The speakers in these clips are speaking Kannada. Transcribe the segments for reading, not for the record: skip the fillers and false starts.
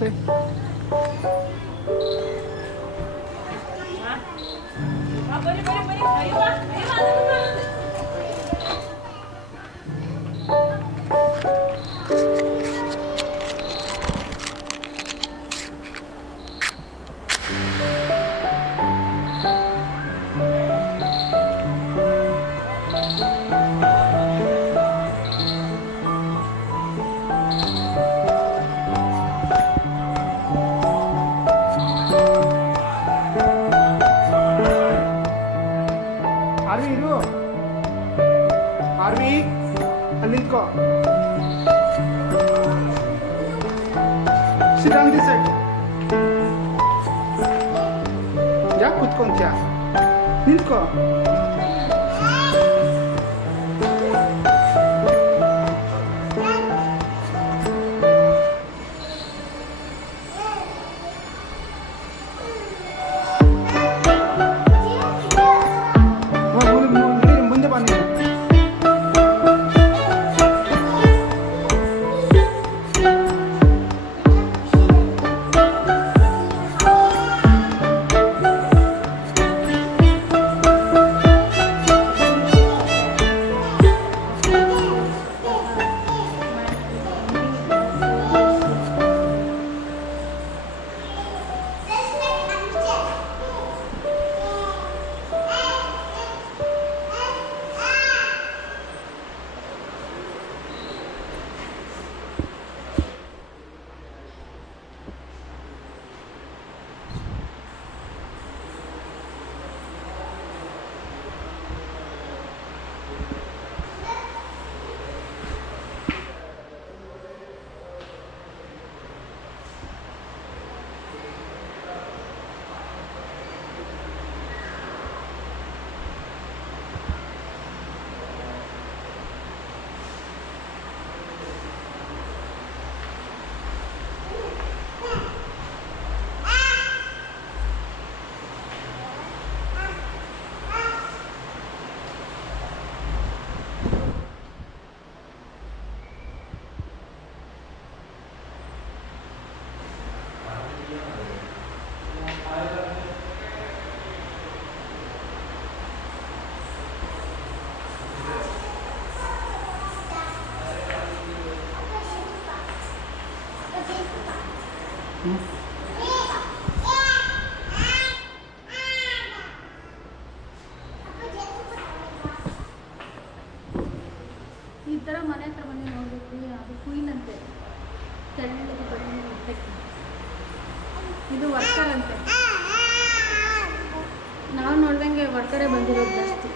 say. Arvi, iru. Arvi, ಅಲ್ಲಿ ನಿಂತ್ಕೋ. Sit on this side. ಯಾಕೆ ಕುತ್ಕೊಂತೀಯ? ನಿಂತ್ಕೋ. ಮುಂದೆ ಬಾ ನೀನು. ಈ ಥರ ಮನೆ ಹತ್ರ ಬಂದು ನೋಡಬೇಕು. ಅದು ಕ್ವೀನ್ ಅಂತೆ, ತೆಳ್ಳಗೆ ಬರೀ ಹೊಟ್ಟೆಗೆ. ಇದು ವರ್ಕರ್ ಅಂತೆ. ನಾವು ನೋಡ್ದಂಗೆ ವರ್ಕರೇ ಬಂದಿರೋದು ಜಾಸ್ತಿ.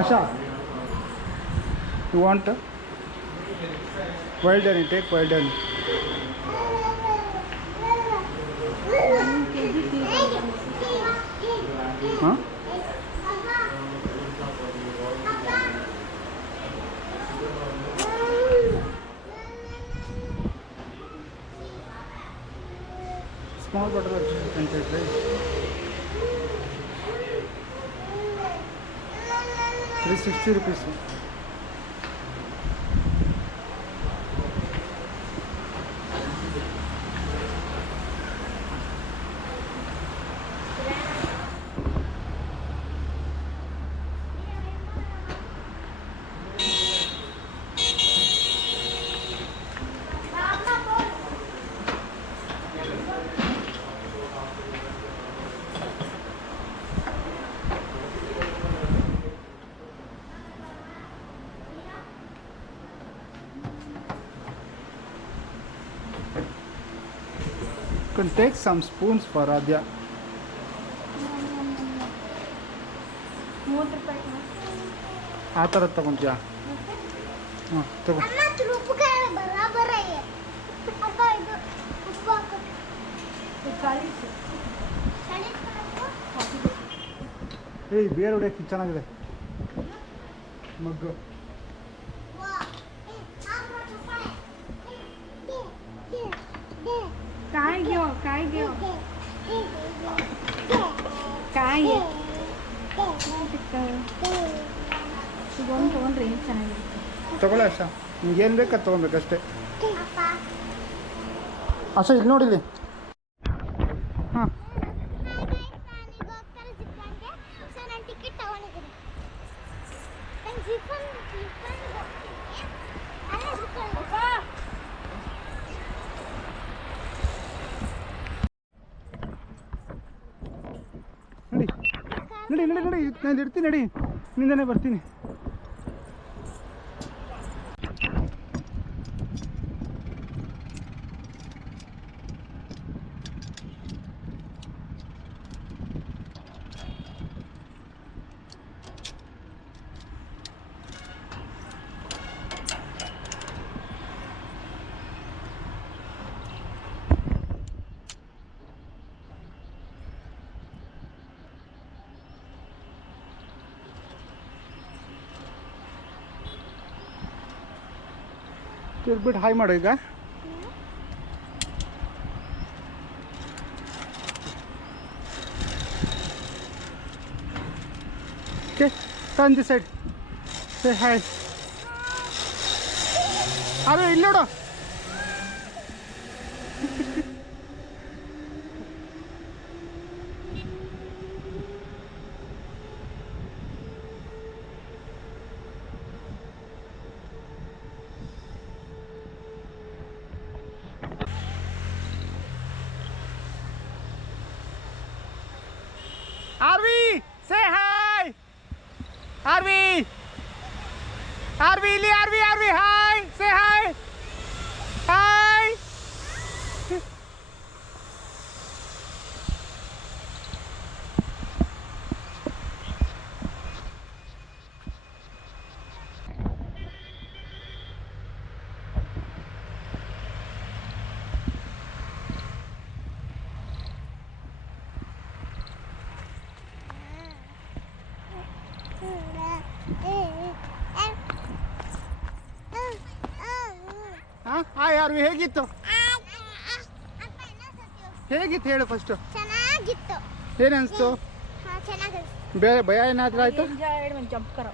Asha, you want wild honey? Take wild honey. Huh? Small bottle of you can take, right? 360 rupees. can take some spoons for Radhya. 30 ರೂಪಾಯಿ ಆ ಥರ ತಗೊಂತೀಯಾ? ಹಾಂ ತಗೋ. ಏಯ್ ಬೇರೆ ಹೊಡೆಯೋಕ್ಕೆ ಚೆನ್ನಾಗಿದೆ ಮಗ್ಗು. ಕಾಯಿಗ್ಯೋ ಕಾಯಿ ಇದೊಂದು ತೊಗೊಂಡ್ರೆ ಏನು ಚೆನ್ನಾಗಿರುತ್ತೆ. ತಗೊಳ್ಳಿ ಆಶಾ, ನಿಮ್ಗೆ ಏನು ಬೇಕು ಅದು ತೊಗೊಬೇಕಷ್ಟೇ. ಆಶಾ ಇಲ್ಲಿ ನೋಡಿಲಿ. ಹಾಂ ನಡಿ ನಡಿ ನಡಿ ನಡಿ, ನಾನು ಇರ್ತೀನಿ, ನಡಿ ನಿಂದನೇ ಬರ್ತೀನಿ. ತಿರ್ಬಿಟ್ಟು ಹಾಯ್ ಮಾಡು ಈಗ. Okay, turn the side, say hi. ಅರೆ ಇಲ್ಲಿ ನೋಡು. Arvi, say hi. Arvi, Arvi, hi. Say hi. Hi. Hi Arvi, ಹೇಗಿತ್ತು? ಹೇಗಿತ್ತು ಹೇಳು ಫಸ್ಟು. ಚೆನ್ನಾಗಿತ್ತು. ಏನು ಅನಿಸ್ತು? ಚೆನ್ನಾಗಿತ್ತು. ಭಯ ಏನಾದರೂ ಆಯ್ತು? ಜಂಪ್ ಕರೋ